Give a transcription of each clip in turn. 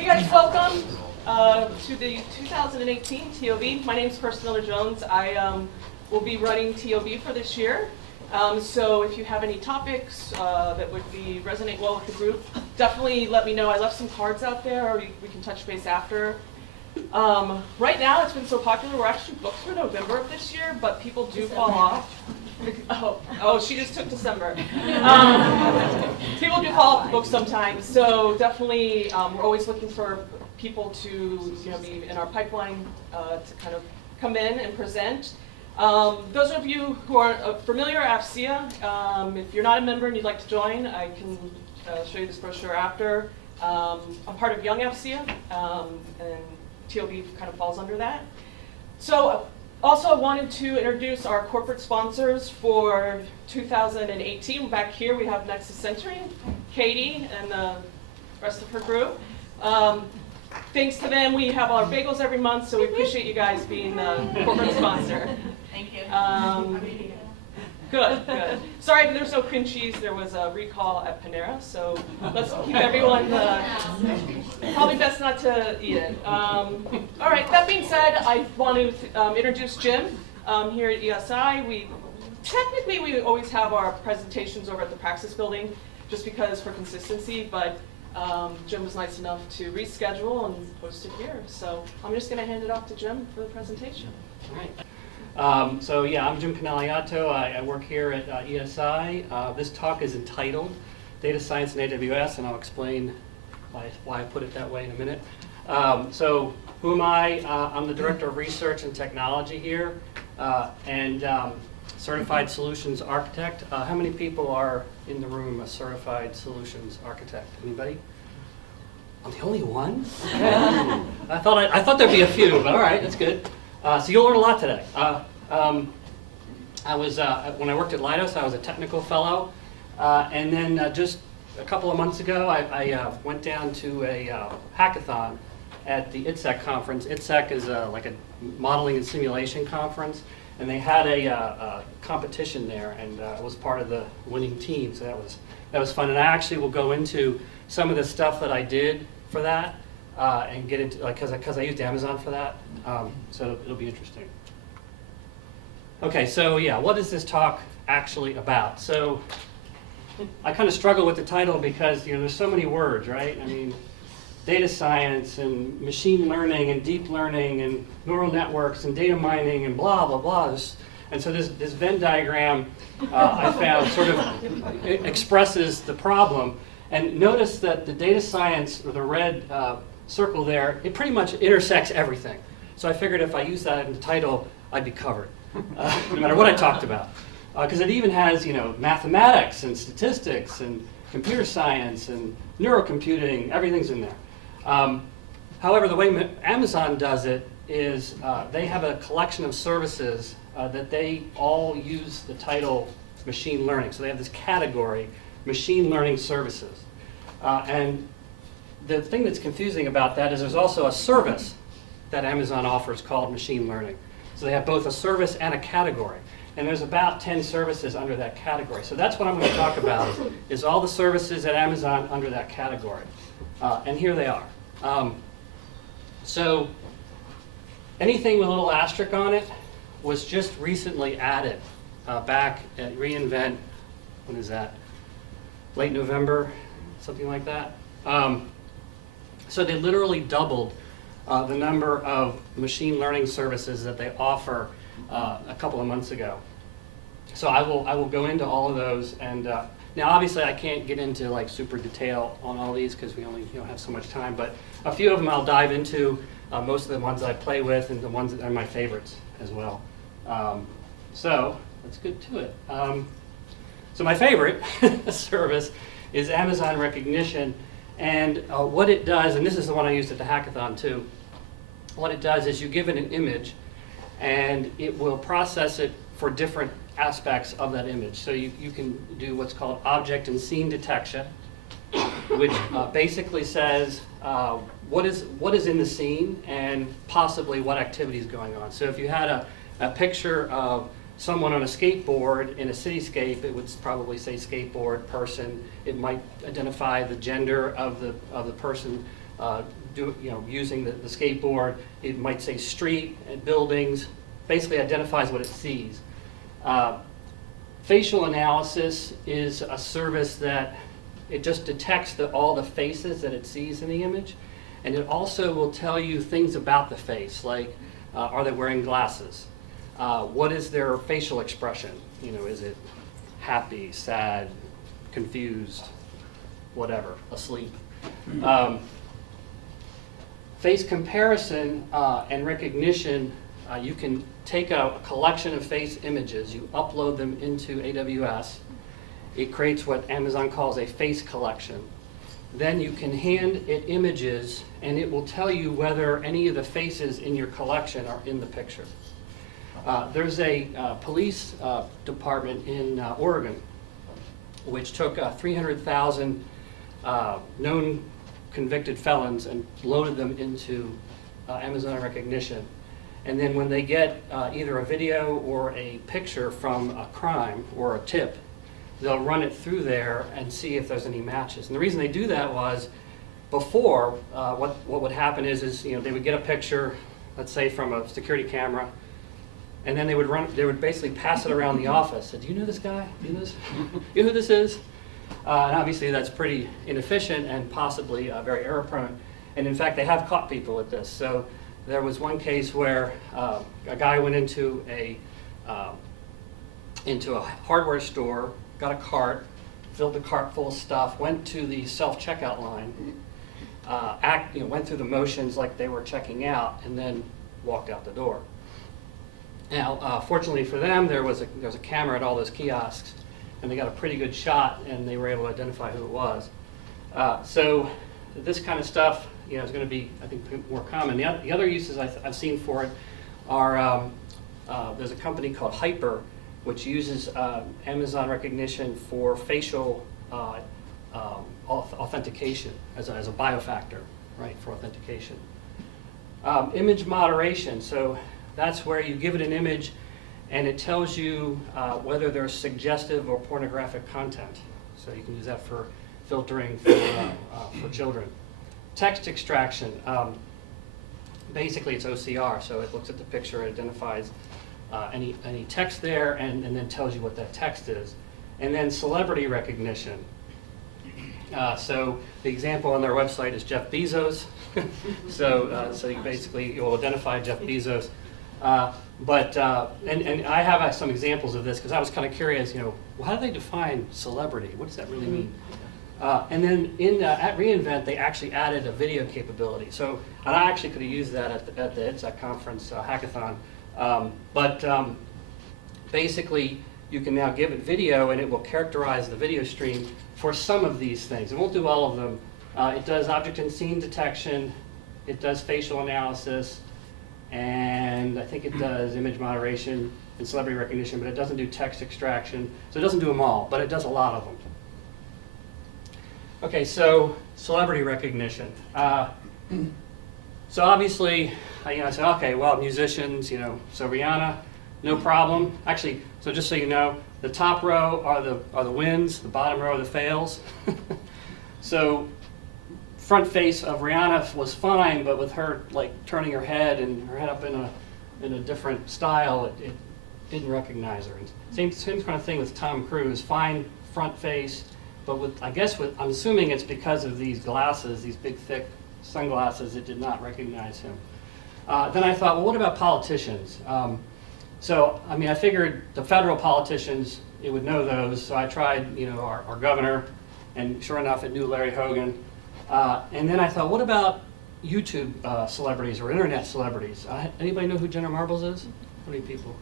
Hey guys, welcome to the 2018 TOB. My name is Kirsten Miller-Jones. I will be running TOB for this year. So if you have any topics that would resonate well with the group, definitely let me know. I left some cards out there, or we can touch base after. Right now, it's been so popular, we're actually booked for November of this year, but people do fall off. Oh, she just took December. People do fall off the book sometimes, so definitely we're always looking for people to be in our pipeline to kind of come in and present. Those of you who are familiar, AFCEA, if you're not a member and you'd like to join, I can show you this brochure after. I'm part of Young AFCEA, and TOB kind of falls under that. So also I wanted to introduce our corporate sponsors for 2018. Back here we have Nexus Century, Katie, and the rest of her group. Thanks to them, we have our bagels every month, so we appreciate you guys being the corporate sponsor. Thank you. Good. Sorry, there's no cream cheese. There was a recall at Panera, so let's keep everyone, probably best not to eat it. All right, that being said, I want to introduce Jim here at ESI. Technically, we always have our presentations over at the Praxis building, just because for consistency, but Jim was nice enough to reschedule and host it here. So I'm just going to hand it off to Jim for the presentation. All right. So yeah, I'm Jim Cannaliato. I work here at ESI. This talk is entitled Data Science in AWS, and I'll explain why I put it that way in a minute. So who am I? I'm the Director of Research and Technology here, and Certified Solutions Architect. How many people are in the room a Certified Solutions Architect? Anybody? I'm the only one? Okay. I thought there'd be a few, but all right, that's good. So you'll learn a lot today. I was when I worked at Leidos, I was a technical fellow, and then just a couple of months ago, I went down to a hackathon at the IITSEC conference. IITSEC is like a modeling and simulation conference, and they had a competition there, and I was part of the winning team. So that was fun, and I actually will go into some of the stuff that I did for that. And get into, because I used Amazon for that, so it'll be interesting. Okay, so yeah, what is this talk actually about? So I kind of struggle with the title because there's so many words, right? I mean, data science and machine learning and deep learning and neural networks and data mining and blah blah blah. And so this Venn diagram I found sort of expresses the problem. And notice that the data science, or the red circle there, it pretty much intersects everything. So I figured if I use that in the title, I'd be covered, no matter what I talked about. Because it even has, mathematics and statistics and computer science and neurocomputing, everything's in there. However, the way Amazon does it is they have a collection of services that they all use the title machine learning. So they have this category, machine learning services. And the thing that's confusing about that is there's also a service that Amazon offers called machine learning. So they have both a service and a category. And there's about 10 services under that category. So that's what I'm going to talk about, is all the services at Amazon under that category. And here they are. So anything with a little asterisk on it was just recently added back at Reinvent. When is that? Late November, something like that. So they literally doubled the number of machine learning services that they offer a couple of months ago. So I will go into all of those, and now obviously I can't get into like super detail on all these because we only have so much time, but a few of them I'll dive into, most of the ones that I play with and the ones that are my favorites as well. So let's get to it. So my favorite service is Amazon Recognition, and what it does, and this is the one I used at the hackathon too, what it does is you give it an image and it will process it for different aspects of that image. So you can do what's called object and scene detection, which basically says what is in the scene and possibly what activity is going on. So if you had a picture of someone on a skateboard in a cityscape, it would probably say skateboard person. It might identify the gender of the person using the skateboard. It might say street and buildings, basically identifies what it sees. Facial analysis is a service that it just detects all the faces that it sees in the image, and it also will tell you things about the face, like are they wearing glasses? What is their facial expression? Is it happy, sad, confused, whatever, asleep? Face comparison and recognition, you can take a collection of face images, you upload them into AWS. It creates what Amazon calls a face collection. Then you can hand it images, and it will tell you whether any of the faces in your collection are in the picture. There's a police department in Oregon which took 300,000 known convicted felons and loaded them into Amazon Recognition. And then when they get either a video or a picture from a crime or a tip, they'll run it through there and see if there's any matches. And the reason they do that was before, what would happen is they would get a picture, let's say from a security camera, and then they would basically pass it around the office. Say, do you know this guy? Do you know this? You know who this is? And obviously that's pretty inefficient and possibly very error prone. And in fact, they have caught people with this. So there was one case where a guy went into a hardware store, got a cart, filled the cart full of stuff, went to the self-checkout line, went through the motions like they were checking out, and then walked out the door. Now, fortunately for them, there was a camera at all those kiosks, and they got a pretty good shot, and they were able to identify who it was. So this kind of stuff, is going to be, I think, more common. The other uses I've seen for it are there's a company called Hyper, which uses Amazon Recognition for facial authentication as a biofactor, right, for authentication. Image moderation. So that's where you give it an image and it tells you whether there's suggestive or pornographic content. So you can use that for filtering for children. Text extraction. Basically it's OCR, so it looks at the picture, it identifies any text there and then tells you what that text is. And then celebrity recognition. So the example on their website is Jeff Bezos. So you will identify Jeff Bezos. And I have some examples of this because I was kind of curious, how do they define celebrity? What does that really mean? And then at Reinvent, they actually added a video capability. And I actually could have used that at the IITSEC conference Hackathon. Basically, you can now give it video and it will characterize the video stream for some of these things. It won't do all of them. It does object and scene detection. It does facial analysis. And I think it does image moderation and celebrity recognition, but it doesn't do text extraction. So it doesn't do them all, but it does a lot of them. Okay, so celebrity recognition. So obviously, I said, okay, well, musicians, so Rihanna, no problem. Actually, so just so you know, the top row are the wins, the bottom row are the fails. So front face of Rihanna was fine, but with her turning her head and her head up in a different style, it didn't recognize her. And same kind of thing with Tom Cruise, fine front face, but I'm assuming it's because of these glasses, these big thick sunglasses, it did not recognize him. Then I thought, well, what about politicians? I figured the federal politicians, it would know those, so I tried, our governor, and sure enough, it knew Larry Hogan. And then I thought, what about YouTube celebrities or internet celebrities? Anybody know who Jenna Marbles is? How many people?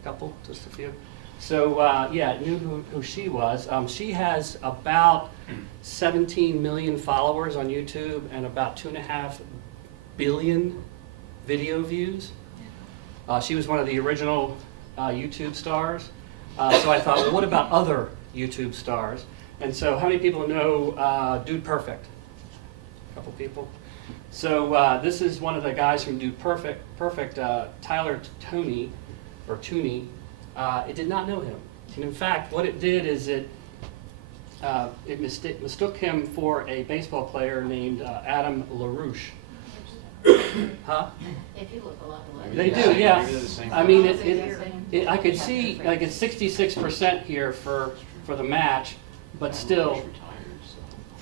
A couple? Just a few? So it knew who she was. She has about 17 million followers on YouTube and about 2.5 billion video views. She was one of the original YouTube stars. So I thought, well, what about other YouTube stars? And so how many people know Dude Perfect? A couple people. So this is one of the guys from Dude Perfect, Tyler Tooney. It did not know him. And in fact, what it did is it mistook him for a baseball player named Adam LaRouche. Huh? If you look a lot alike. They do, yeah. Maybe they're the same I mean, thing. I could see, like, it's 66% here for the match, but still,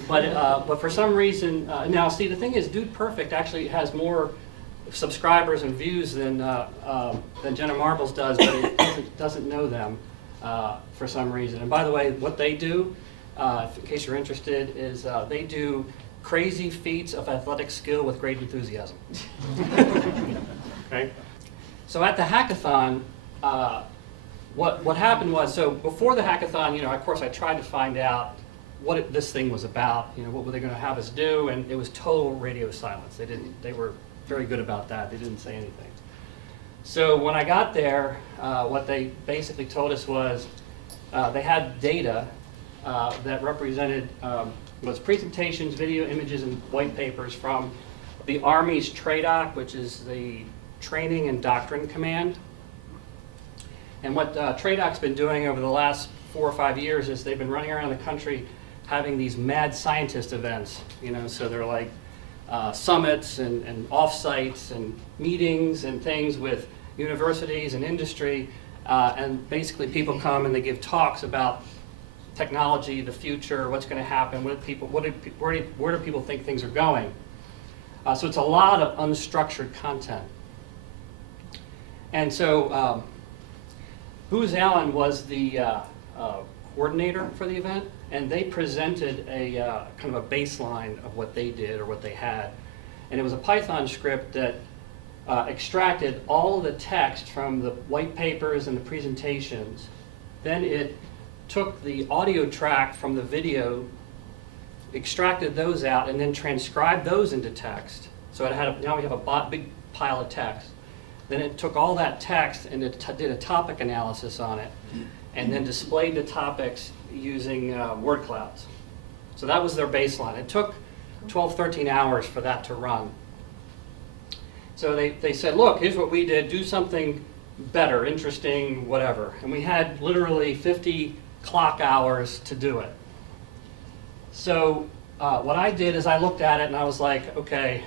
but for some reason, now see, the thing is, Dude Perfect actually has more subscribers and views than Jenna Marbles does, but it doesn't know them for some reason. And by the way, what they do, in case you're interested, is they do crazy feats of athletic skill with great enthusiasm. Okay. So at the hackathon, what happened was, so before the hackathon, of course I tried to find out what this thing was about, what were they going to have us do, and it was total radio silence. They were very good about that. They didn't say anything. So when I got there, what they basically told us was they had data that represented was presentations, video, images, and white papers from the Army's TRADOC, which is the Training and Doctrine Command. And what TRADOC's been doing over the last 4 or 5 years is they've been running around the country having these mad scientist events, so they're like summits and off-sites and meetings and things with universities and industry, and basically people come and they give talks about technology, the future, what's going to happen, where do people think things are going. So it's a lot of unstructured content. And so Booz Allen was the coordinator for the event, and they presented a kind of a baseline of what they did or what they had. And it was a Python script that extracted all of the text from the white papers and the presentations. Then it took the audio track from the video, extracted those out, and then transcribed those into text. So now we have a big pile of text. Then it took all that text and it did a topic analysis on it, and then displayed the topics using word clouds. So that was their baseline. It took 12, 13 hours for that to run. So they said, look, here's what we did, do something better, interesting, whatever. And we had literally 50 clock hours to do it. So what I did is I looked at it and I was like, okay,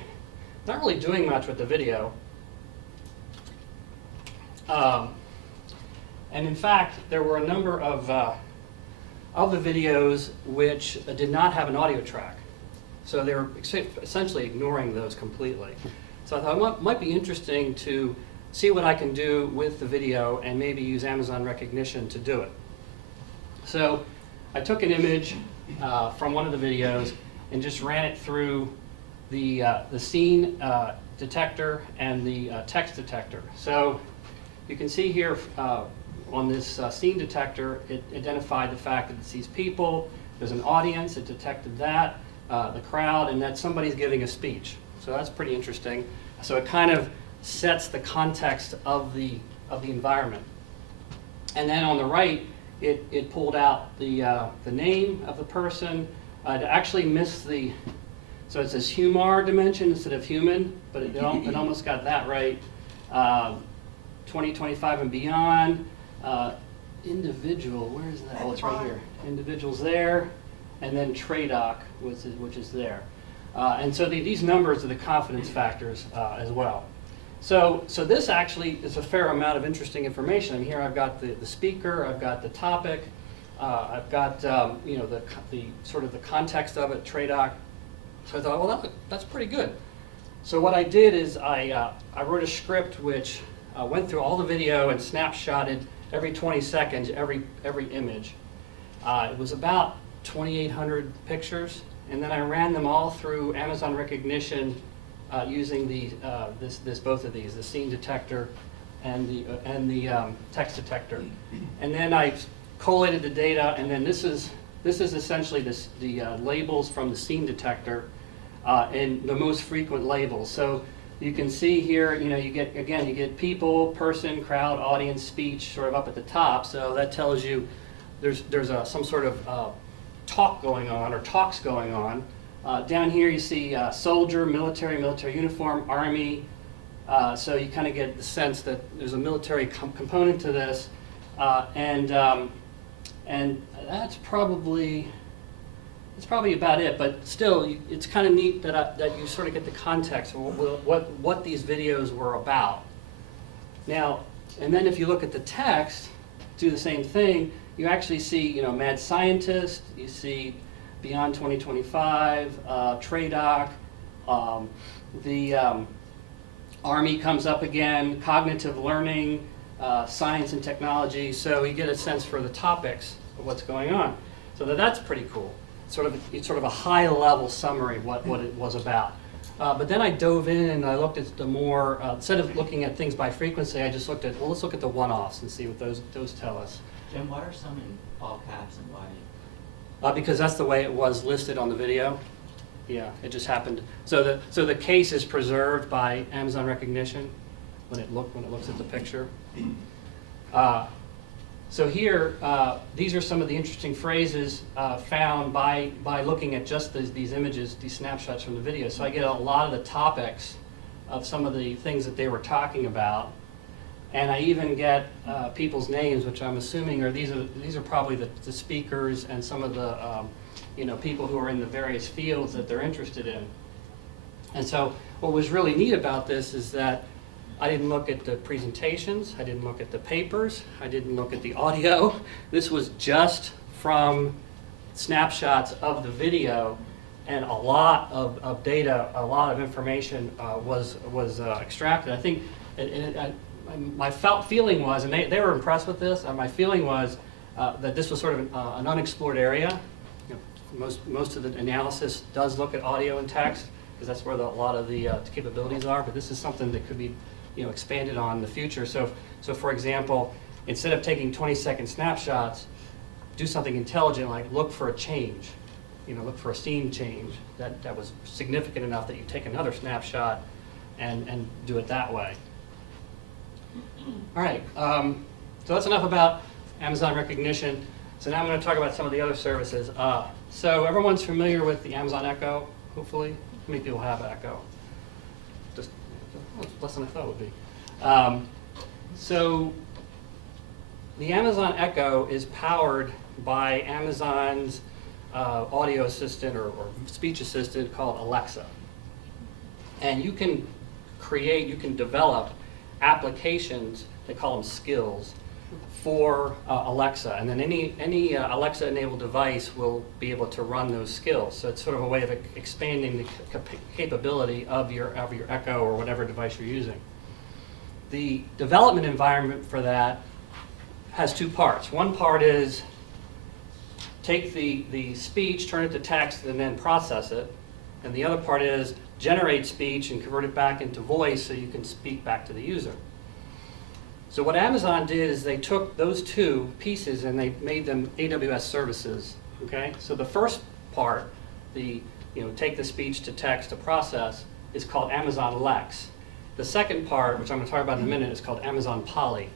not really doing much with the video. And in fact, there were a number of the videos which did not have an audio track. So they were essentially ignoring those completely. So I thought it might be interesting to see what I can do with the video and maybe use Amazon recognition to do it. So I took an image from one of the videos and just ran it through the scene detector and the text detector. So you can see here on this scene detector, it identified the fact that it sees people, there's an audience, it detected that, the crowd, and that somebody's giving a speech. So that's pretty interesting. So it kind of sets the context of the environment. And then on the right, it pulled out the name of the person. To actually miss the, so it says humor dimension instead of human, but it almost got that right. 2025 and beyond. Individual, where is that? Oh, it's right here. Individuals there, and then TRADOC, which is there. And so these numbers are the confidence factors as well. So this actually is a fair amount of interesting information. I mean, here I've got the speaker, I've got the topic, I've got the sort of the context of it, TRADOC. So I thought, well, that's pretty good. So what I did is I wrote a script which went through all the video and snapshotted every 20 seconds every image. It was about 2,800 pictures, and then I ran them all through Amazon recognition using both of these, the scene detector and the text detector. And then I collated the data, and then this is essentially the labels from the scene detector and the most frequent labels. So you can see here, you get people, person, crowd, audience, speech, sort of up at the top. So that tells you there's some sort of talk going on or talks going on. Down here you see soldier, military uniform, army. So you kind of get the sense that there's a military component to this, and that's probably That's probably about it, but still, it's kind of neat that you sort of get the context of what these videos were about. Now, and then if you look at the text, do the same thing, you actually see, you know, Mad Scientist, you see Beyond 2025, TRADOC, the Army comes up again, cognitive learning, science and technology, so you get a sense for the topics of what's going on. So that's pretty cool. It's sort of a high-level summary of what it was about. But then I dove in and I looked at the more, instead of looking at things by frequency, I just looked at, well, let's look at the one-offs and see what those tell us. Jim, why are some in all caps and why? Because that's the way it was listed on the video. Yeah, it just happened. So the case is preserved by Amazon recognition when it looks at the picture. So here, these are some of the interesting phrases found by looking at just these images, these snapshots from the video. So I get a lot of the topics of some of the things that they were talking about, and I even get people's names, which I'm assuming are these are probably the speakers and some of the people who are in the various fields that they're interested in. And so what was really neat about this is that I didn't look at the presentations, I didn't look at the papers, I didn't look at the audio. This was just from snapshots of the video, and a lot of data, a lot of information was extracted. I think my feeling was, and they were impressed with this, my feeling was that this was sort of an unexplored area. You know, most of the analysis does look at audio and text, because that's where a lot of the capabilities are, but this is something that could be expanded on in the future. So for example, instead of taking 20-second snapshots, do something intelligent like look for a change, look for a scene change that was significant enough that you take another snapshot and do it that way. All right, so that's enough about Amazon recognition. So now I'm going to talk about some of the other services. So everyone's familiar with the Amazon Echo, hopefully. How many people have Echo? Just less than I thought it would be. So the Amazon Echo is powered by Amazon's audio assistant or speech assistant called Alexa. And you can develop applications, they call them skills, for Alexa. And then any Alexa-enabled device will be able to run those skills. So it's sort of a way of expanding the capability of your Echo or whatever device you're using. The development environment for that has two parts. One part is take the speech, turn it to text, and then process it. And the other part is generate speech and convert it back into voice so you can speak back to the user. So what Amazon did is they took those two pieces and they made them AWS services. Okay? So the first part, take the speech to text to process, is called Amazon Lex. The second part, which I'm going to talk about in a minute, is called Amazon Poly.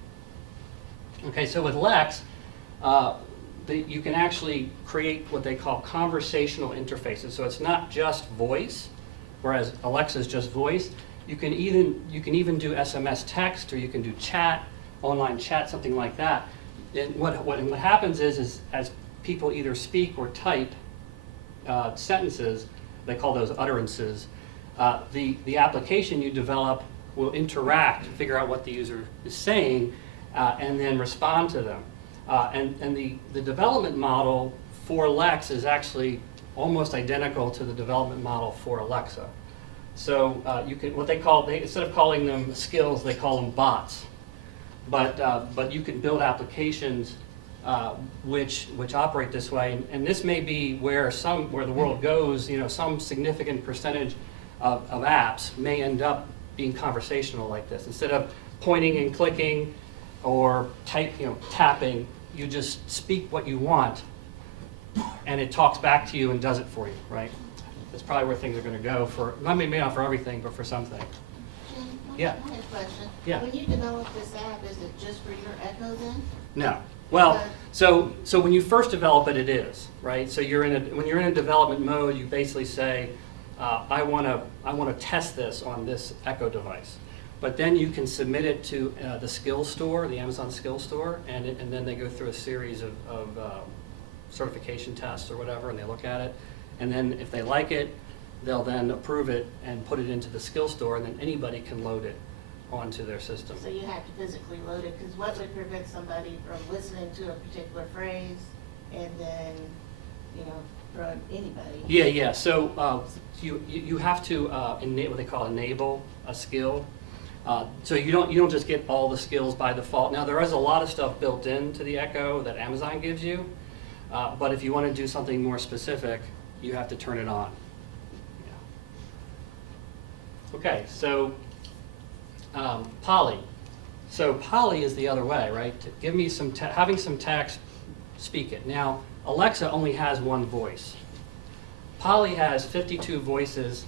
Okay, so with Lex, you can actually create what they call conversational interfaces. So it's not just voice, whereas Alexa is just voice. You can even do SMS text, or you can do chat, online chat, something like that. And what happens is as people either speak or type sentences, they call those utterances, the application you develop will interact, figure out what the user is saying, and then respond to them. And the development model for Lex is actually almost identical to the development model for Alexa. So you can instead of calling them skills, they call them bots. But you can build applications which operate this way, and this may be where the world goes. Some significant percentage of apps may end up being conversational like this. Instead of pointing and clicking or tapping, you just speak what you want, and it talks back to you and does it for you, right? That's probably where things are going to go for, maybe not for everything, but for something. Jim, Yeah. I have a question. Yeah. When you develop this app, is it just for your Echo then? No. Well, Okay. so when you first develop it, it is, right? So when you're in a development mode, you basically say, I want to test this on this Echo device. But then you can submit it to the skill store, the Amazon skill store, and then they go through a series of certification tests or whatever, and they look at it. And then if they like it, they'll then approve it and put it into the skill store, and then anybody can load it onto their system. So you have to physically load it, because what would prevent somebody from listening to a particular phrase and then, you know, from anybody? Yeah. So you have to what they call enable a skill. So you don't just get all the skills by default. Now there is a lot of stuff built into the Echo that Amazon gives you, but if you want to do something more specific, you have to turn it on. Yeah. Okay, so Polly. So Polly is the other way, right? To give me having some text, speak it. Now Alexa only has one voice. Polly has 52 voices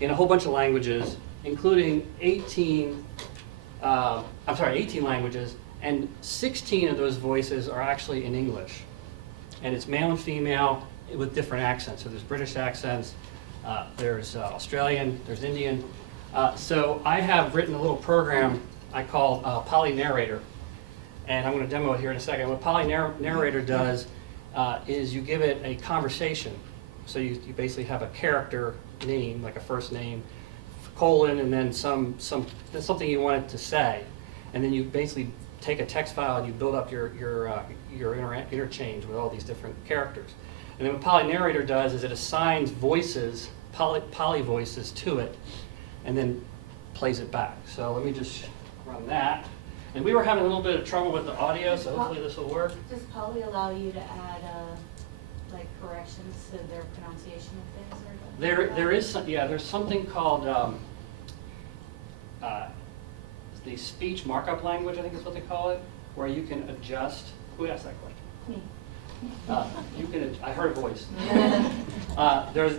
in a whole bunch of languages, including 18 languages, and 16 of those voices are actually in English. And it's male and female with different accents. So there's British accents, there's Australian, there's Indian. So I have written a little program I call Polly Narrator, and I'm going to demo it here in a second. What Polly Narrator does is you give it a conversation. So you basically have a character name, like a first name, colon, and then something you want it to say, and then you basically take a text file and you build up your interchange with all these different characters. And then what Polly Narrator does is it assigns voices, poly voices to it, and then plays it back. So let me just run that. And we were having a little bit of trouble with the audio, so hopefully this will work. Does Polly allow you to add like corrections to their pronunciation of things or? There is some, yeah. There's something called the speech markup language, I think is what they call it, where you can adjust. Who asked that question? Me. I heard a voice.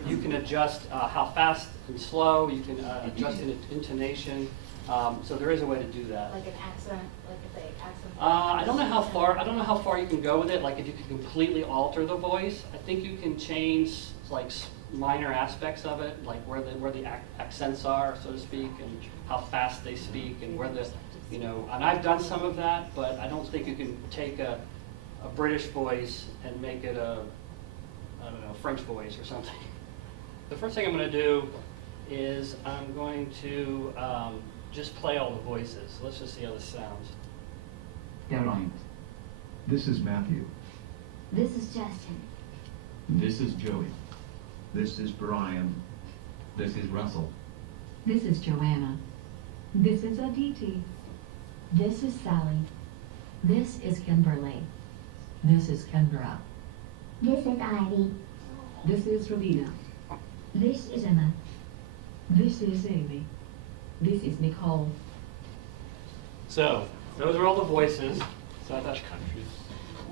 You can adjust how fast and slow. You can adjust intonation. So there is a way to do that. Like an accent, like if they accent. I don't know how far you can go with it. Like if you can completely alter the voice, I think you can change like minor aspects of it, like where the accents are, so to speak, and how fast they speak, and where the, and I've done some of that, but I don't think you can take a British voice and make it a French voice or something. The first thing I'm going to do is I'm going to just play all the voices. Let's just see how this sounds. Geraint. This is Matthew. This is Justin. This is Joey. This is Brian. This is Russell. This is Joanna. This is Aditi. This is Sally. This is Kimberly. This is Kendra. This is Ivy. This is Ravina. This is Emma. This is Amy. This is Nicole. So those are all the voices. So I thought, Countries?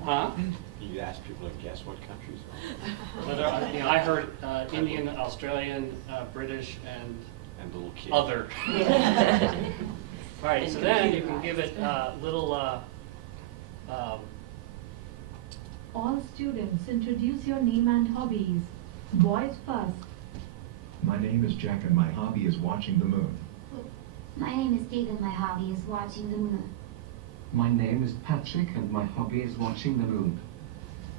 huh? You ask people to guess what countries are. But I heard Indian, Australian, British, And little kids. other. Right. So then you can give it little. All students, introduce your name and hobbies. Boys first. My name is Jack and my hobby is watching the moon. My name is Stephen. My hobby is watching the moon. My name is Patrick and my hobby is watching the moon.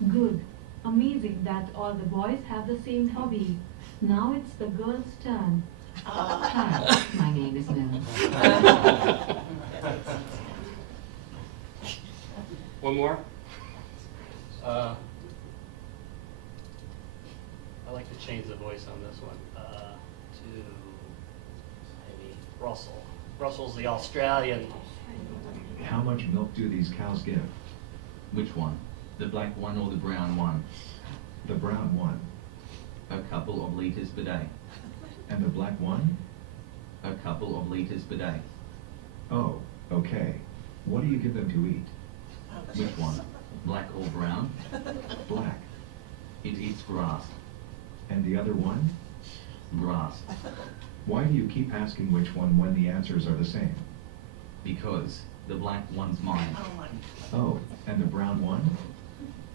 Good. Amazing that all the boys have the same hobby. Now it's the girls' turn. Hi, my name is Moon. One more. I like to change the voice on this one to maybe Russell. Russell's the Australian. How much milk do these cows give? Which one? The black one or the brown one? The brown one. A couple of liters per day. And the black one? A couple of liters per day. Oh, okay. What do you give them to eat? Which one? Black or brown? Black. It eats grass. And the other one? Grass. Why do you keep asking which one when the answers are the same? Because the black one's mine. Oh, and the brown one?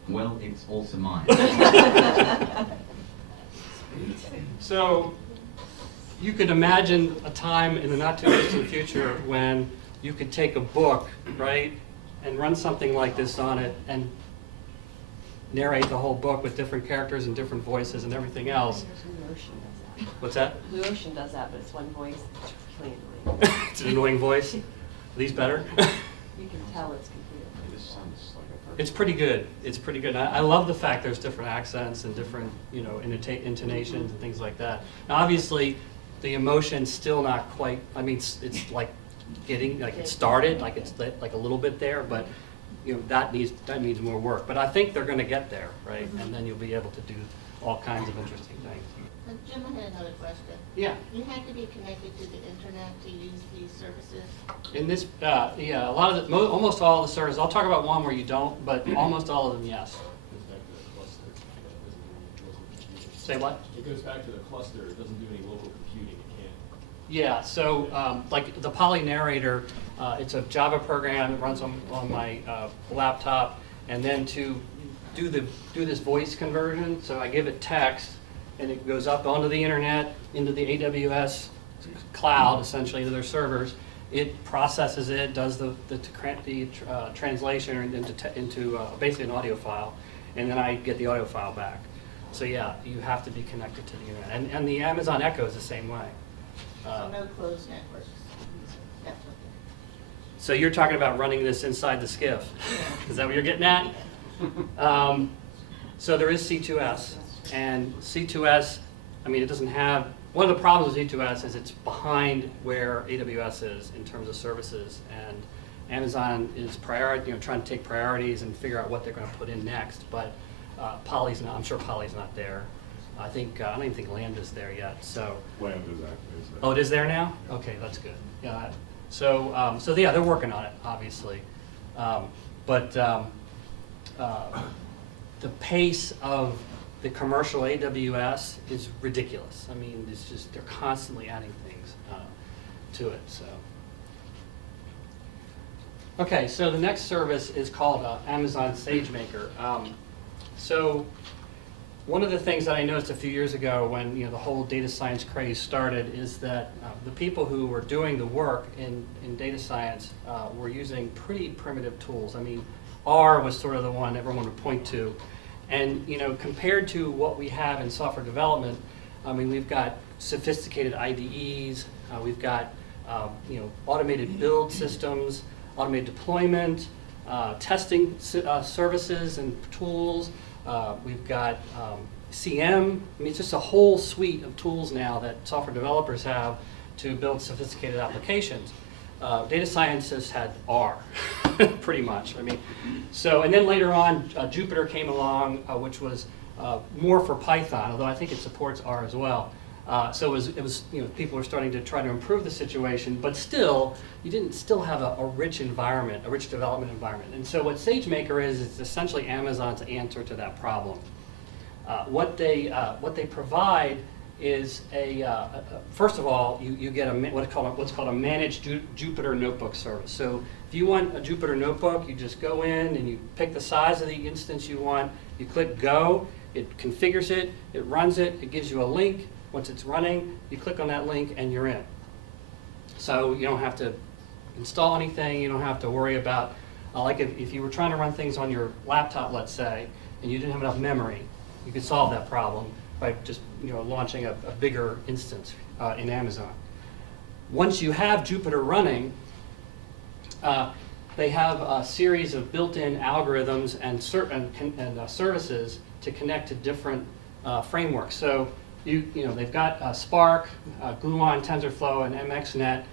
Well, it's also mine. So you could imagine a time in the not too distant future when you could take a book, right, and run something like this on it and narrate the whole book with different characters and different voices and everything else. Blue Ocean does that. What's that? Blue Ocean does that, but it's one voice. It's really annoying. It's an annoying voice. Are these better? You can tell it's computer. This sounds like a perfect. It's pretty good. It's pretty good. I love the fact there's different accents and different, intonations and things like that. Now, obviously, the emotion's still not quite. I mean, it's like getting it started, like it's like a little bit there, but that needs more work. But I think they're going to get there, right? And then you'll be able to do all kinds of interesting things. Jim, I had another question. Yeah. You have to be connected to the internet to use these services? In this, yeah, a lot of almost all of the servers. I'll talk about one where you don't, but almost all of them, yes. Say what? It goes back to the cluster. It doesn't do any local computing. It can't. Yeah, so like the Poly Narrator, it's a Java program that runs on my laptop, and then to do this voice conversion, so I give it text, and it goes up onto the internet, into the AWS cloud, essentially, to their servers. It processes it, does the translation into basically an audio file, and then I get the audio file back. So yeah, you have to be connected to the internet. And the Amazon Echo is the same way. So no closed networks? That's okay. So you're talking about running this inside the skiff. Is that what you're getting at? So there is C2S. And C2S, I mean, it doesn't have, one of the problems with C2S is it's behind where AWS is in terms of services. And Amazon is trying to take priorities and figure out what they're going to put in next. But Poly's not, I'm sure Poly's not there. I don't even think Lambda's there yet. So. Lambda's actually is there. Oh, it is there now? Okay, that's good. Yeah. So yeah, they're working on it, obviously. But the pace of the commercial AWS is ridiculous. I mean, it's just, they're constantly adding things to it, so. Okay, so the next service is called Amazon SageMaker. So one of the things that I noticed a few years ago when the whole data science craze started is that the people who were doing the work in data science were using pretty primitive tools. I mean, R was sort of the one everyone would point to. And compared to what we have in software development, I mean, we've got sophisticated IDEs, we've got automated build systems, automated deployment, testing services and tools. We've got CM. I mean, it's just a whole suite of tools now that software developers have to build sophisticated applications. Data scientists had R, pretty much. I mean, so, and then later on, Jupyter came along, which was more for Python, although I think it supports R as well. So it was people were starting to try to improve the situation, but still, you didn't still have a rich environment, a rich development environment. And so what SageMaker is, it's essentially Amazon's answer to that problem. What they provide is first of all, you get what's called a managed Jupyter notebook service. So if you want a Jupyter notebook, you just go in and you pick the size of the instance you want, you click go, it configures it, it runs it, it gives you a link. Once it's running, you click on that link and you're in. So you don't have to install anything, you don't have to worry about, like if you were trying to run things on your laptop, let's say, and you didn't have enough memory, you could solve that problem by just launching a bigger instance in Amazon. Once you have Jupyter running, they have a series of built-in algorithms and services to connect to different frameworks. So they've got Spark, Gluon, Tensorflow, and MXNet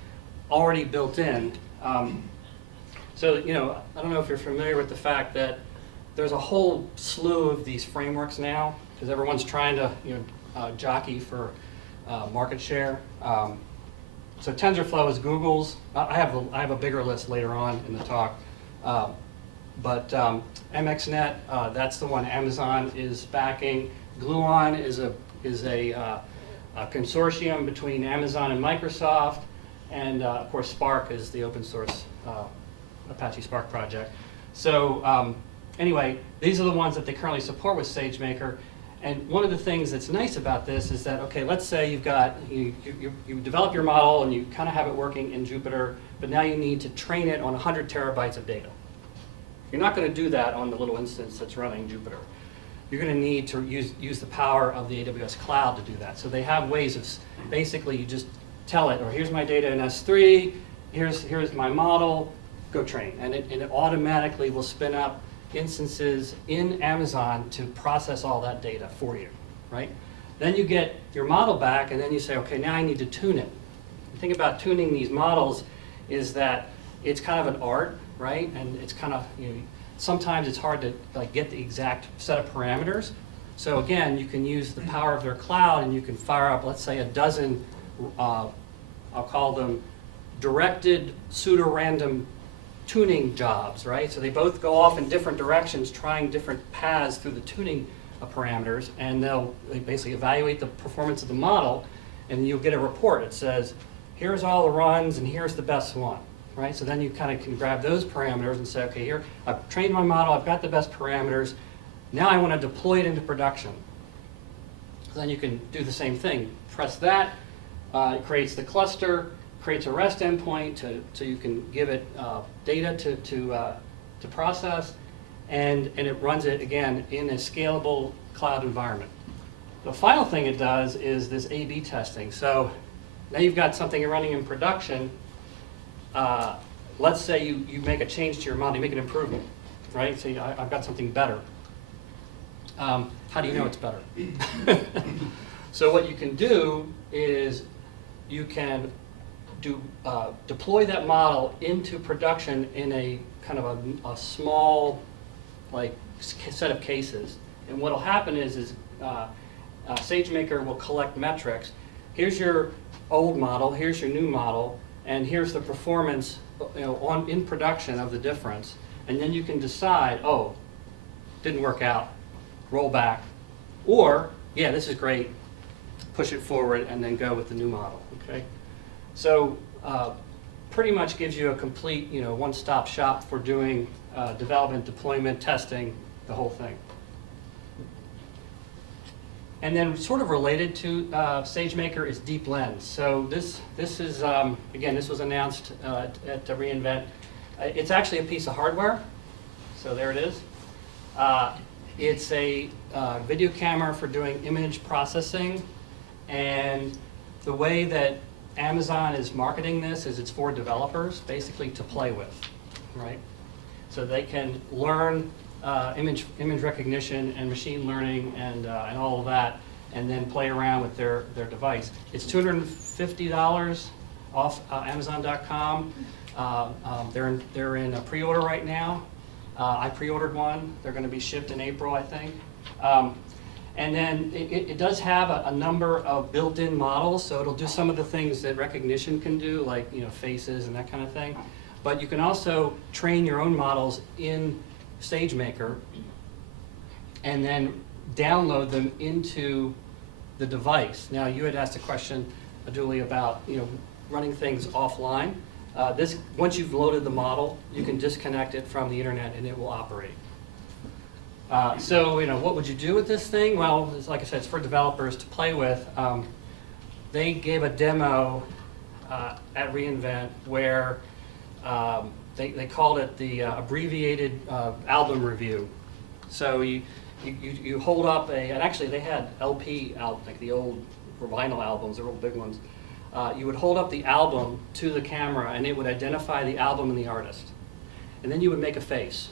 already built in. So I don't know if you're familiar with the fact that there's a whole slew of these frameworks now, because everyone's trying to jockey for market share. So Tensorflow is Google's. I have a bigger list later on in the talk. But MXNet, that's the one Amazon is backing. Gluon is a consortium between Amazon and Microsoft, and of course Spark is the open source Apache Spark project. So anyway, these are the ones that they currently support with SageMaker. And one of the things that's nice about this is that, okay, let's say you've got, you develop your model and you kind of have it working in Jupyter, but now you need to train it on 100 terabytes of data. You're not going to do that on the little instance that's running Jupyter. you're going to need to use the power of the AWS cloud to do that. So they have ways of, basically you just tell it, or here's my data in S3, here's my model, go train. And it automatically will spin up instances in Amazon to process all that data for you, right? Then you get your model back, and then you say, okay, now I need to tune it. The thing about tuning these models is that it's kind of an art, right? And it's kind of, sometimes it's hard to get the exact set of parameters. So again, you can use the power of their cloud, and you can fire up, let's say, a dozen, I'll call them directed pseudo-random tuning jobs, right? So they both go off in different directions, trying different paths through the tuning parameters, and they basically evaluate the performance of the model, and you'll get a report. It says, here's all the runs, and here's the best one, right? So then you kind of can grab those parameters and say, okay, here, I've trained my model, I've got the best parameters, now I want to deploy it into production. So then you can do the same thing. Press that, it creates the cluster, creates a REST endpoint so you can give it data to process, and it runs it, again, in a scalable cloud environment. The final thing it does is this A/B testing. So now you've got something running in production. Let's say you make a change to your model, you make an improvement, right? So I've got something better. How do you know it's better? So what you can do is you can deploy that model into production in a kind of a small set of cases. And what will happen is SageMaker will collect metrics. Here's your old model, here's your new model, and here's the performance in production of the difference. And then you can decide, oh, didn't work out, roll back. Or, yeah, this is great, push it forward, and then go with the new model, okay? So pretty much gives you a complete, one-stop shop for doing development, deployment, testing, the whole thing. And then sort of related to SageMaker is Deep Lens. So this is, again, this was announced at Reinvent. It's actually a piece of hardware. So there it is. It's a video camera for doing image processing. And the way that Amazon is marketing this is it's for developers, basically to play with, right? So they can learn image recognition and machine learning and all of that, and then play around with their device. It's $250 off Amazon.com. They're in a pre-order right now. I pre-ordered one. They're going to be shipped in April, I think. And then it does have a number of built-in models, so it'll do some of the things that recognition can do, like faces and that kind of thing. But you can also train your own models in SageMaker and then download them into the device. Now, you had asked a question, Julie, about running things offline. Once you've loaded the model, you can disconnect it from the internet and it will operate. So what would you do with this thing? Well, like I said, it's for developers to play with. They gave a demo at Reinvent where they called it the abbreviated album review. So you hold up and actually they had LP album, like the old vinyl albums, the real big ones. You would hold up the album to the camera and it would identify the album and the artist. And then you would make a face.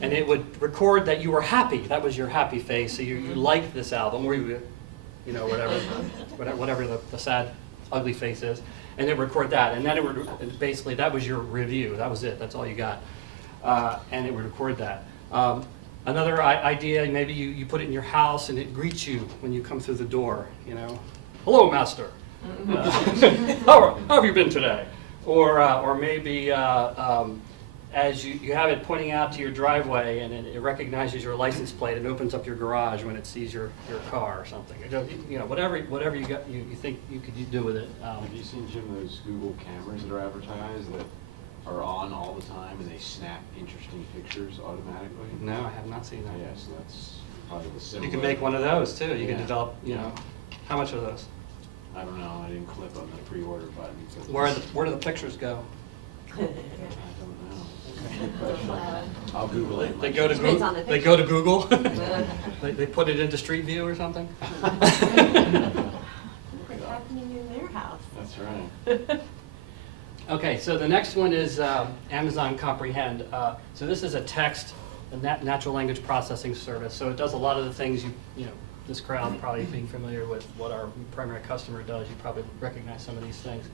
And it would record that you were happy. That was your happy face. So you liked this album, or whatever the sad, ugly face is, and it would record that. And then it would basically, that was your review. That was it. That's all you got. And it would record that. Another idea, maybe you put it in your house and it greets you when you come through the door. Hello, master. How have you been today? Or maybe as you have it pointing out to your driveway and it recognizes your license plate and opens up your garage when it sees your car or something. Whatever you think you could do with it. Have you seen, Jim, those Google cameras that are advertised that are on all the time and they snap interesting pictures automatically? No, I have not seen that. Yeah, so that's probably the similar. You can make one of those too. You can Yeah. develop, how much are those? I don't know, I didn't click on the pre-order button. Where do the pictures go? I don't know. I'll Google it. They go to Depends on Google. the They go to picture. Google. They put it into Street View or something. What's happening in their house? That's right. Okay, so the next one is Amazon Comprehend. So this is a text, a natural language processing service. So it does a lot of the things you know, this crowd probably being familiar with what our primary customer does, you probably recognize some of these things.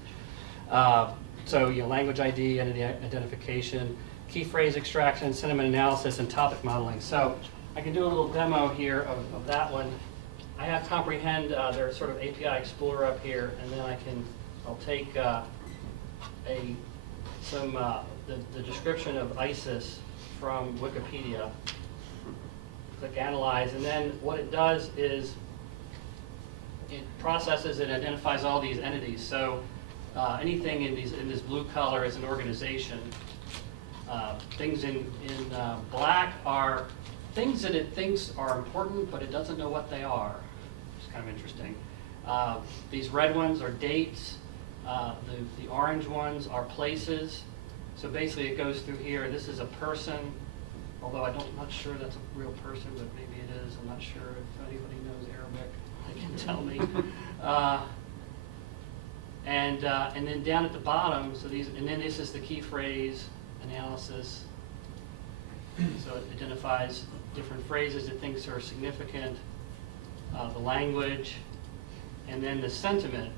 So you know, language ID, entity identification, key phrase extraction, sentiment analysis, and topic modeling. So I can do a little demo here of that one. I have Comprehend, their sort of API Explorer up here, and then I'll take the description of ISIS from Wikipedia, click Analyze, and then what it does is it processes and identifies all these entities. So anything in this blue color is an organization. Things in black are things that it thinks are important, but it doesn't know what they are. It's kind of interesting. These red ones are dates. The orange ones are places. So basically it goes through here. This is a person, although I'm not sure that's a real person, but maybe it is. I'm not sure if anybody knows Arabic. They can tell me. And then down at the bottom, so and then this is the key phrase analysis. So it identifies different phrases it thinks are significant, the language, and then the sentiment,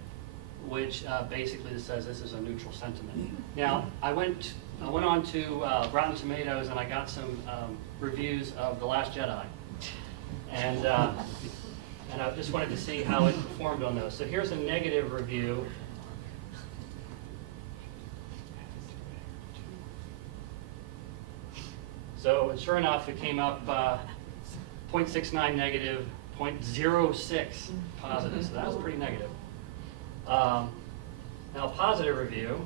which basically says this is a neutral sentiment. Now, I went on to Rotten Tomatoes and I got some reviews of The Last Jedi, and I just wanted to see how it performed on those. So here's a negative review. So sure enough, it came up 0.69 negative, 0.06 positive. So that was pretty negative. Now, positive review.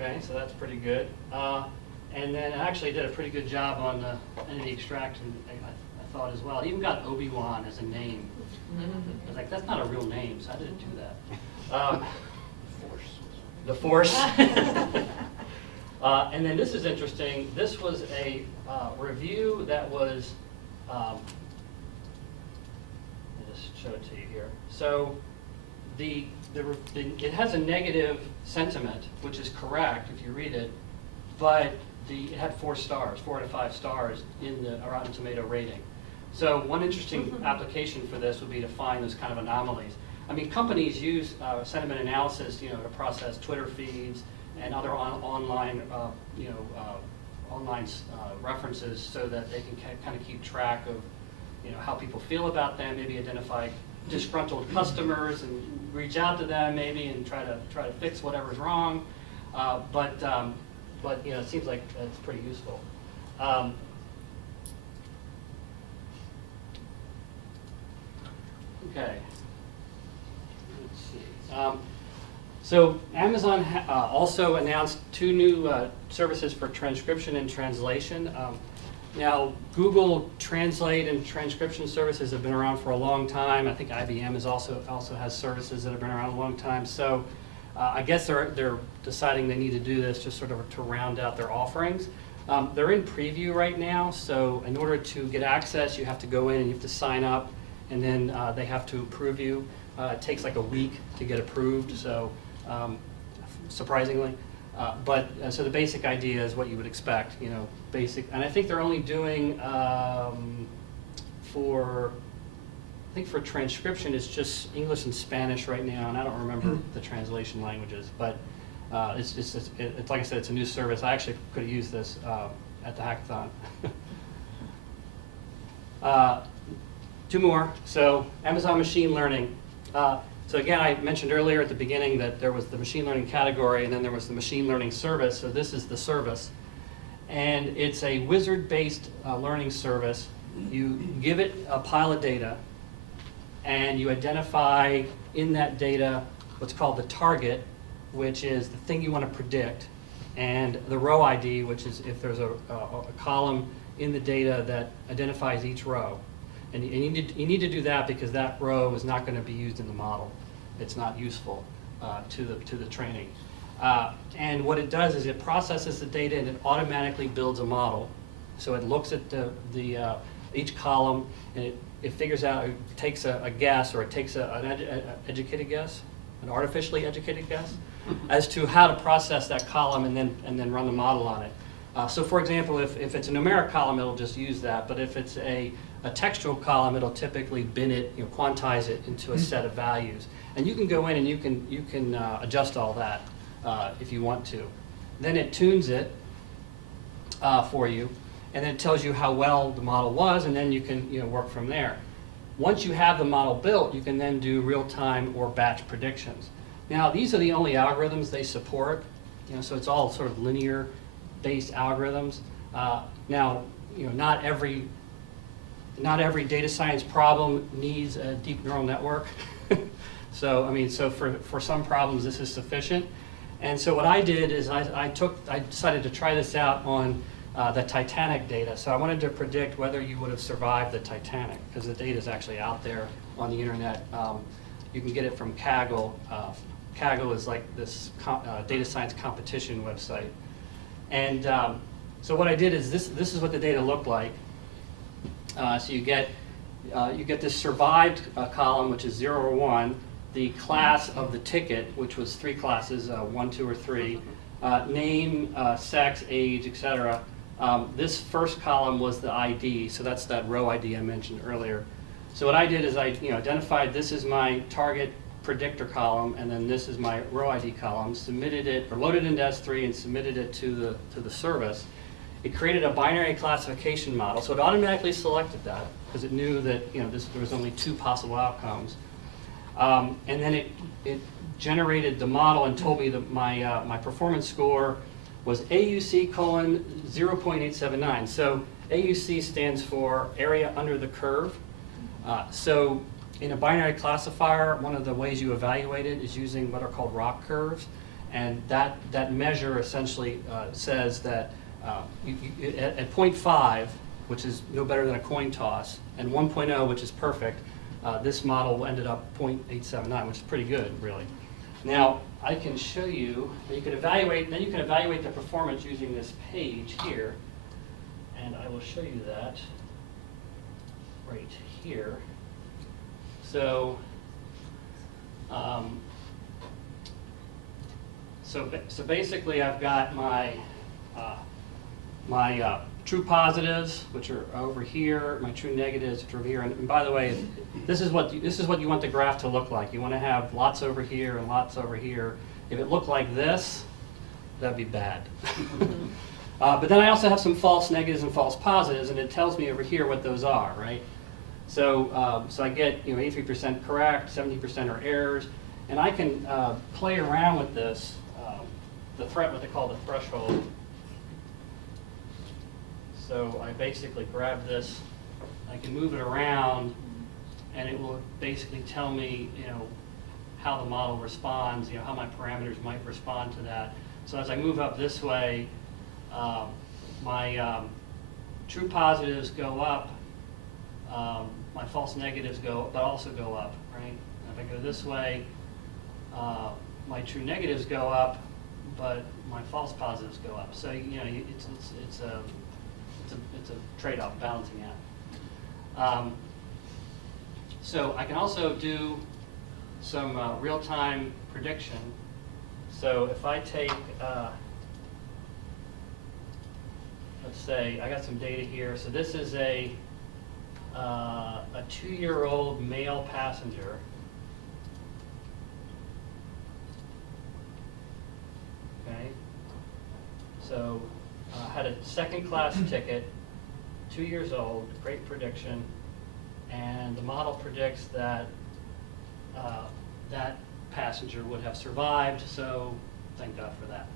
Okay, so that's pretty good. And then it actually did a pretty good job on the entity extraction, I thought as well. It even got Obi-Wan as a name. I was like, that's not a real name, so I didn't do that. The Force. And then this is interesting. This was a review that was, I'll just show it to you here. So it has a negative sentiment, which is correct if you read it, but it had 4 stars, 4 out of 5 stars in the Rotten Tomato rating. So one interesting application for this would be to find those kind of anomalies. I mean, companies use sentiment analysis, to process Twitter feeds and other online, online references, so that they can kind of keep track of, how people feel about them. Maybe identify disgruntled customers and reach out to them, maybe, and try to fix whatever's wrong. But it seems like it's pretty useful. Okay. So Amazon also announced 2 new services for transcription and translation. Now, Google Translate and transcription services have been around for a long time. I think IBM also has services that have been around a long time. So I guess they're deciding they need to do this just sort of to round out their offerings. They're in preview right now, so in order to get access, you have to go in and you have to sign up, and then they have to approve you. It takes like a week to get approved, so surprisingly. So the basic idea is what you would expect, basic. And I think they're only doing for transcription, it's just English and Spanish right now, and I don't remember the translation languages. But it's like I said, it's a new service. I actually could have used this at the hackathon. 2 more. So Amazon Machine Learning. So again, I mentioned earlier at the beginning that there was the machine learning category, and then there was the machine learning service. So this is the service. And it's a wizard-based learning service. You give it a pile of data, and you identify in that data what's called the target, which is the thing you want to predict, and the row ID, which is if there's a column in the data that identifies each row. And you need to do that because that row is not going to be used in the model. it's not useful to the training. And what it does is it processes the data and it automatically builds a model. So it looks at each column and it figures out, it takes a guess, or it takes an educated guess, an artificially educated guess, as to how to process that column and then run the model on it. So for example, if it's a numeric column, it'll just use that, but if it's a textual column, it'll typically bin it, quantize it into a set of values. And you can go in and you can adjust all that if you want to. Then it tunes it for you, and then it tells you how well the model was, and then you can work from there. Once you have the model built, you can then do real-time or batch predictions. Now, these are the only algorithms they support, so it's all sort of linear-based algorithms. Now, not every data science problem needs a deep neural network. So for some problems, this is sufficient. And so what I did is I decided to try this out on the Titanic data. So I wanted to predict whether you would have survived the Titanic, because the data is actually out there on the internet. You can get it from Kaggle. Kaggle is like this data science competition website. And so what I did is this is what the data looked like. So you get this survived column, which is 0 or 1, the class of the ticket, which was 3 classes, 1, 2, or 3, name, sex, age, etc. This first column was the ID, so that's that row ID I mentioned earlier. So what I did is I identified this is my target predictor column, and then this is my row ID column, submitted it, or loaded into S3 and submitted it to the service. It created a binary classification model, so it automatically selected that because it knew that there was only 2 possible outcomes. And then it generated the model and told me that my performance score was AUC colon 0.879. So AUC stands for area under the curve. So in a binary classifier, one of the ways you evaluate it is using what are called ROC curves, and that measure essentially says that at 0.5, which is no better than a coin toss, and 1.0, which is perfect, this model ended up 0.879, which is pretty good, really. Now, I can show you, you can evaluate the performance using this page here, and I will show you that right here. So, so basically I've got my true positives, which are over here, my true negatives, which are over here. And by the way, this is what you want the graph to look like. You want to have lots over here and lots over here. If it looked like this, that'd be bad. But then I also have some false negatives and false positives, and it tells me over here what those are, right? So, so I get 83% correct, 70% are errors, and I can play around with this, what they call the threshold. So I basically grab this, I can move it around, and it will basically tell me, how the model responds, how my parameters might respond to that. So as I move up this way, my true positives go up, my false negatives also go up, right? And if I go this way, my true negatives go up, but my false positives go up. So it's a trade-off, balancing act. So I can also do some real-time prediction. So if I take, let's say, I got some data here. So this is a 2-year-old male passenger. Okay. So had a second-class ticket, 2 years old, great prediction, and the model predicts that that passenger would have survived, so thank God for that.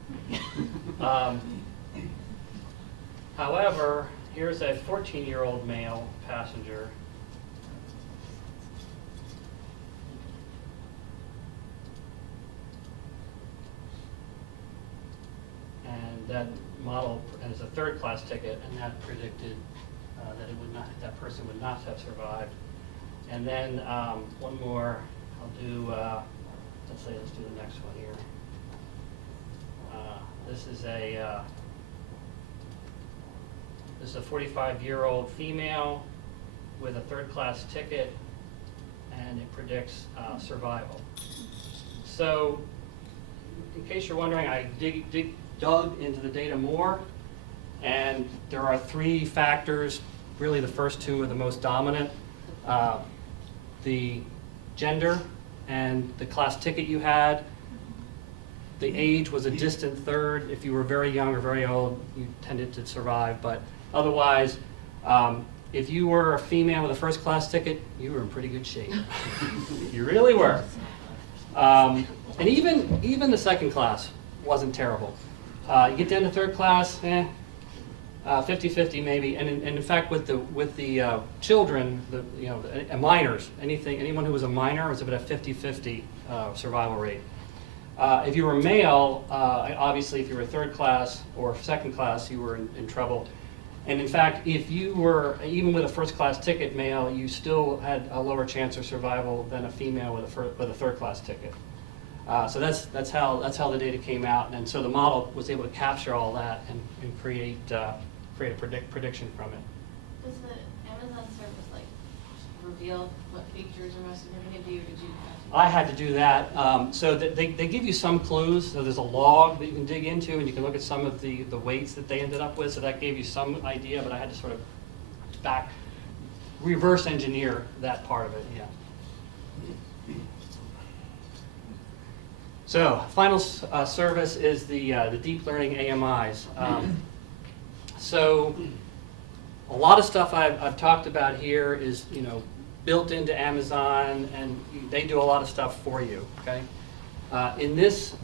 However, here's a 14-year-old male passenger. And that model has a third-class ticket, and that predicted that person would not have survived. And then one more, I'll do let's say, let's do the next one here. This is a 45-year-old female with a third-class ticket, and it predicts survival. So, in case you're wondering, I dug into the data more, and there are 3 factors. Really, the first 2 are the most dominant. The gender and the class ticket you had. The age was a distant third. If you were very young or very old, you tended to survive. But otherwise, if you were a female with a first class ticket, you were in pretty good shape. You really were. And even the second class wasn't terrible. You get down to third class, 50-50 maybe. And in fact, with the children, minors, anyone who was a minor was about a 50-50 survival rate. If you were male, obviously if you were third class or second class, you were in trouble. And in fact, if you were, even with a first class ticket male, you still had a lower chance of survival than a female with a third class ticket. So that's how the data came out. And so the model was able to capture all that and create a prediction from it. Does the Amazon service reveal what features are most significant to you, or did you have to? I had to do that. So they give you some clues. So there's a log that you can dig into, and you can look at some of the weights that they ended up with. So that gave you some idea, but I had to sort of reverse engineer that part of it. Yeah. So final service is the deep learning AMIs. So a lot of stuff I've talked about here is built into Amazon, and they do a lot of stuff for you. Okay. In this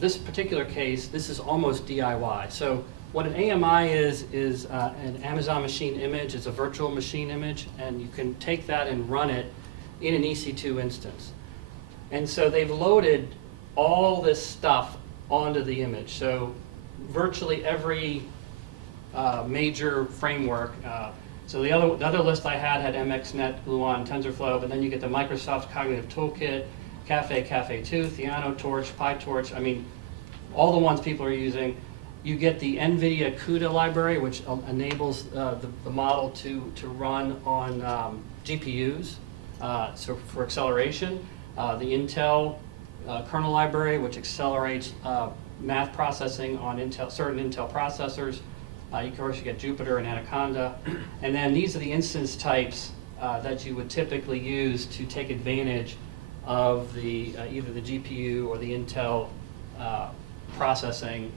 this particular case, this is almost DIY. So what an AMI is an Amazon machine image. It's a virtual machine image, and you can take that and run it in an EC2 instance. And so they've loaded all this stuff onto the image. So virtually every major framework. So the other list I had MXNet, Gluon, TensorFlow, but then you get the Microsoft Cognitive Toolkit, Cafe2, Theano, Torch, PyTorch. I mean, all the ones people are using. You get the NVIDIA CUDA library, which enables the model to run on GPUs, so for acceleration. The Intel kernel library, which accelerates math processing on certain Intel processors. Of course, you get Jupyter and Anaconda. And then these are the instance types that you would typically use to take advantage of either the GPU or the Intel processing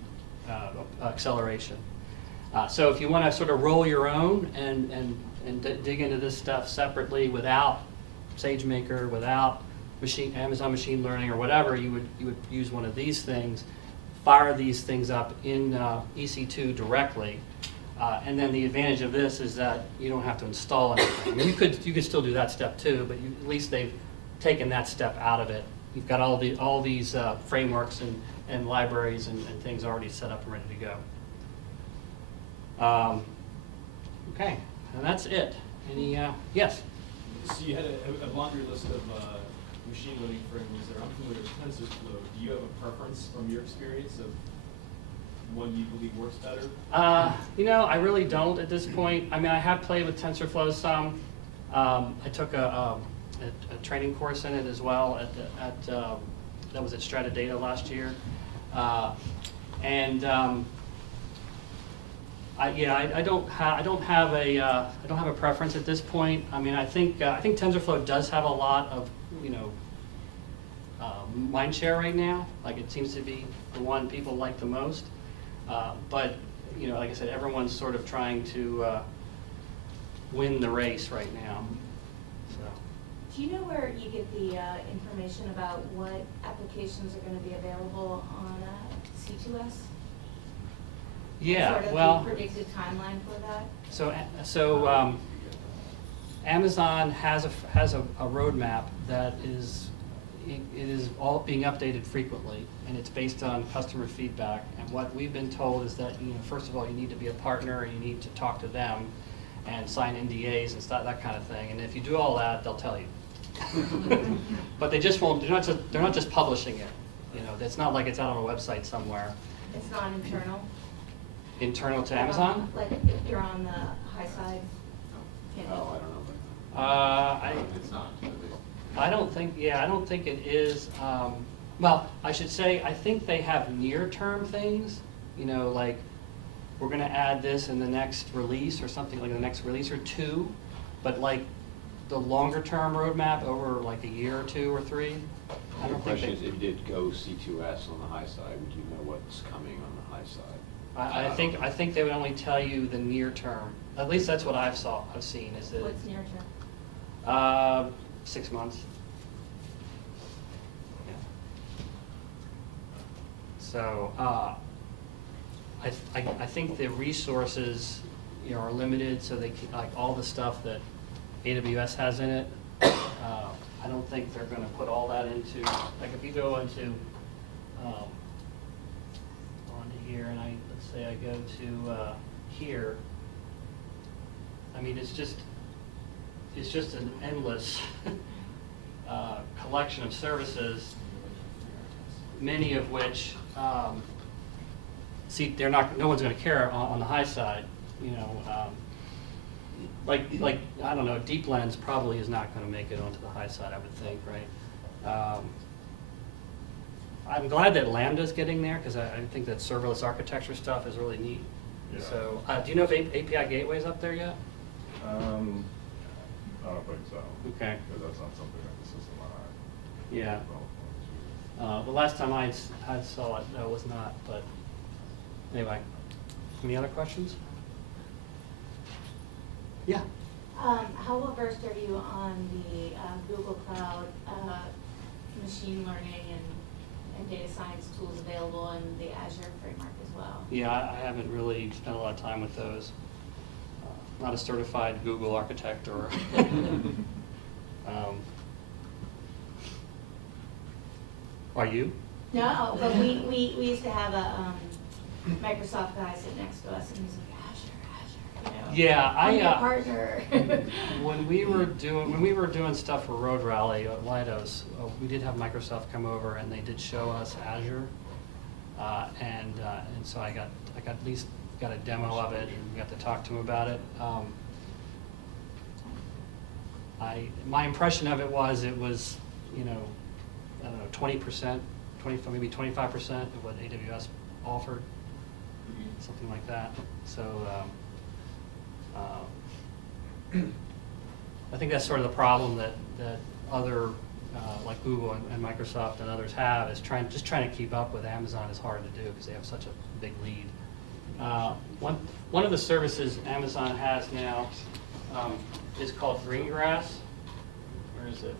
acceleration. So if you want to sort of roll your own and dig into this stuff separately without SageMaker, without Amazon machine learning or whatever, you would use one of these things, fire these things up in EC2 directly, and then the advantage of this is that you don't have to install anything. I mean, you could still do that step too, but at least they've taken that step out of it. You've got all these frameworks and libraries and things already set up and ready to go. Okay, and that's it. Any yes? So you had a laundry list of machine learning frameworks there. I'm familiar with TensorFlow. Do you have a preference from your experience of one you believe works better? I really don't at this point. I mean, I have played with TensorFlow some. I took a training course in it as well that was at Strata Data last year, I don't have a preference at this point. I mean, I think TensorFlow does have a lot of mind share right now. Like, it seems to be the one people like the most. But like I said, everyone's sort of trying to win the race right now. So. Do you know where you get the information about what applications are going to be available on C2S? Yeah, sort of well, the predicted timeline for that? So Amazon has a roadmap that is all being updated frequently, and it's based on customer feedback. And what we've been told is that first of all, you need to be a partner, and you need to talk to them and sign NDAs and that kind of thing. And if you do all that, they'll tell you. But they just won't, they're not just publishing it. You know, it's not like it's out on a website somewhere. It's not internal? Internal to Amazon? Like if you're on the high side? can Oh, you- I don't know about that. It's not. I don't think, yeah, I don't think it is, well, I should say, I think they have near-term things, you know, like, we're gonna add this in the next release or something, like the next release or two, but like, the longer-term roadmap over like a year or two or three, I The don't think question is, they. if you did go C2S on the high side, would you know what's coming on the high side? I think they would only tell you the near-term, at least that's what I've seen, is that. What's near term? 6 months. Yeah. So, I think the resources, you know, are limited, so they keep, like, all the stuff that AWS has in it, I don't think they're gonna put all that into, like, if you go into, onto here, and let's say I go to, here, I mean, it's just an endless collection of services, many of which, see, no one's going to care on the high side, you know. Like I don't know, Deep Lens probably is not going to make it onto the high side, I would think, right? I'm glad that Lambda's getting there, because I think that serverless architecture stuff is really neat. Yeah. So, do you know if API Gateway's up there yet? I don't think so. Okay. Because that's not something that the system I Yeah. developed. The last time I saw it, no, it was not, but anyway. Any other questions? Yeah. How well versed are you on the Google Cloud machine learning and data science tools available in the Azure framework as well? Yeah, I haven't really spent a lot of time with those. Not a certified Google architect or. Are you? No, but we used to have a Microsoft guy sit next to us, and he's like, Azure, you know. Yeah, I'm your partner. When we were doing stuff for Road Rally at Lidos, we did have Microsoft come over and they did show us Azure, and so I got at least got a demo of it and we got to talk to him about it. My impression of it was, you know, I don't know, 20%, maybe 25% of what AWS offered, something like that. So I think that's sort of the problem that other, like Google and Microsoft and others have, is just trying to keep up with Amazon is hard to do because they have such a big lead. One of the services Amazon has now is called Greengrass. Where is it?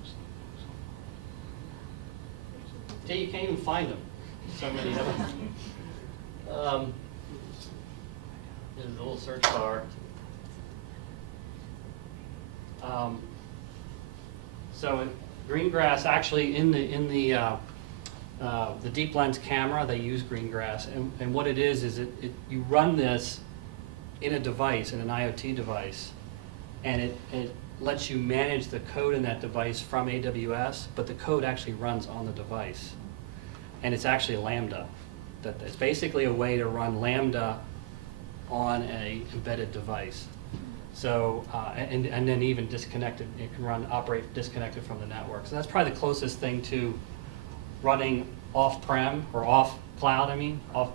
Yeah, you can't even find them. So many of them. There's a little search bar. So Greengrass, actually, in the Deep Lens camera, they use Greengrass, and what it is you run this in a device, in an IoT device, and it lets you manage the code in that device from AWS, but the code actually runs on the device, and it's actually Lambda. It's basically a way to run Lambda on a embedded device. So, and then even disconnected, it can operate disconnected from the network. So that's probably the closest thing to running off-prem, or off-cloud,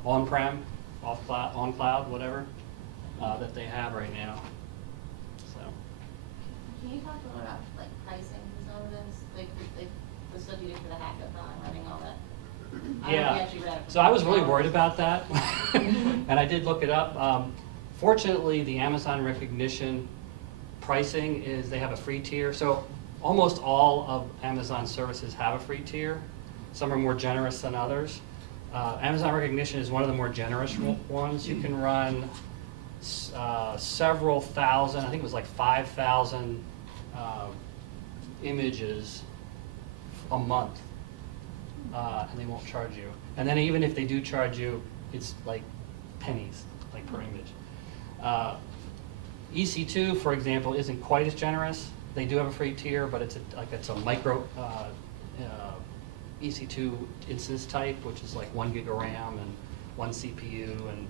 on-prem, off-cloud, on-cloud, whatever, that they have right now. So. Can you talk a little about like pricing for some of this? Like the stuff you did for the hackathon, running all that? I don't know if you Yeah, actually read it. so I was really worried about that, and I did look it up. Fortunately, the Amazon recognition pricing is they have a free tier. So almost all of Amazon services have a free tier. Some are more generous than others. Amazon recognition is one of the more generous ones. You can run several thousand, I think it was like 5,000 images a month, and they won't charge you. And then even if they do charge you, it's like pennies, like per image. EC2, for example, isn't quite as generous. They do have a free tier, but it's a micro EC2 instance type, which is like 1 gig of RAM and 1 CPU, and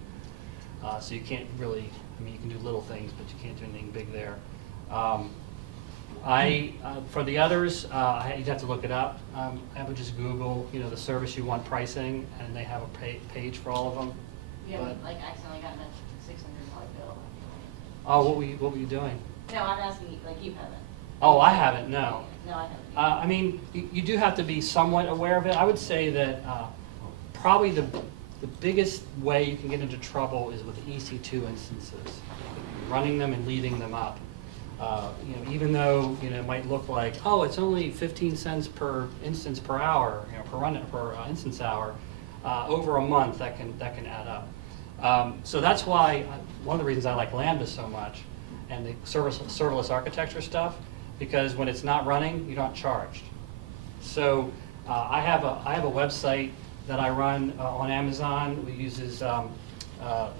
so you can't really, I mean, you can do little things, but you can't do anything big there. For the others, you'd have to look it up. I would just Google, the service you want pricing, and they have a page for all of them. You haven't, But- like, accidentally gotten a $600 bill? Oh, what were you doing? No, I'm asking you, like, you haven't. Oh, I haven't, no. No, I haven't. I mean, you do have to be somewhat aware of it. I would say that probably the biggest way you can get into trouble is with EC2 instances, running them and leaving them up. Even though it might look like, oh, it's only 15 cents per instance per hour, per instance hour, over a month that can add up. So that's why one of the reasons I like Lambda so much, and the serverless architecture stuff, because when it's not running, you're not charged. So I have a website that I run on Amazon. We uses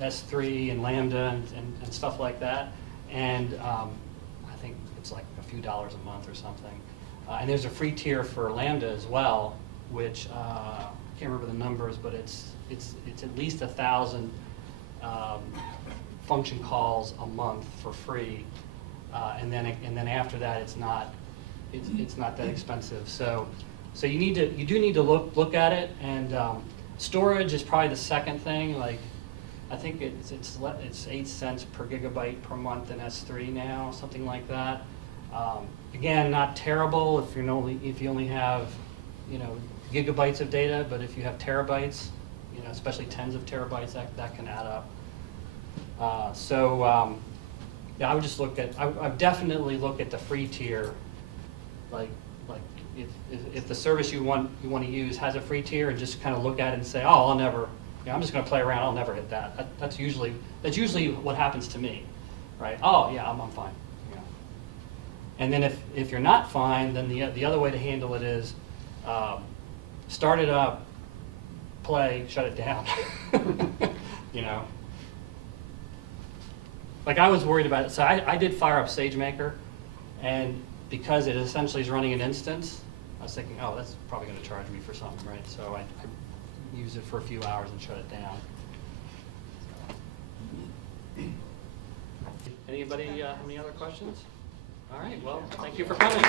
S3 and Lambda and stuff like that, and I think it's like a few dollars a month or something. And there's a free tier for Lambda as well, which I can't remember the numbers, but it's at least 1,000 function calls a month for free. And then after that, it's not that expensive. So you do need to look at it, and storage is probably the second thing. Like, I think it's 8 cents per gigabyte per month in S3 now, something like that. Again, not terrible if you only have gigabytes of data, but if you have terabytes, especially tens of terabytes, that can add up. Yeah, I would just I definitely look at the free tier, like if the service you want to use has a free tier, and just kind of look at it and say, oh, I'll never, I'm just going to play around, I'll never hit that. That's usually what happens to me, right? Oh yeah, I'm fine. And then if you're not fine, then the other way to handle it is start it up, play, shut it down. Like, I was worried about it. So I did fire up SageMaker, and because it essentially is running an instance, I was thinking, oh, that's probably going to charge me for something, right? So I used it for a few hours and shut it down. Anybody have any other questions? All right, well, thank you for coming.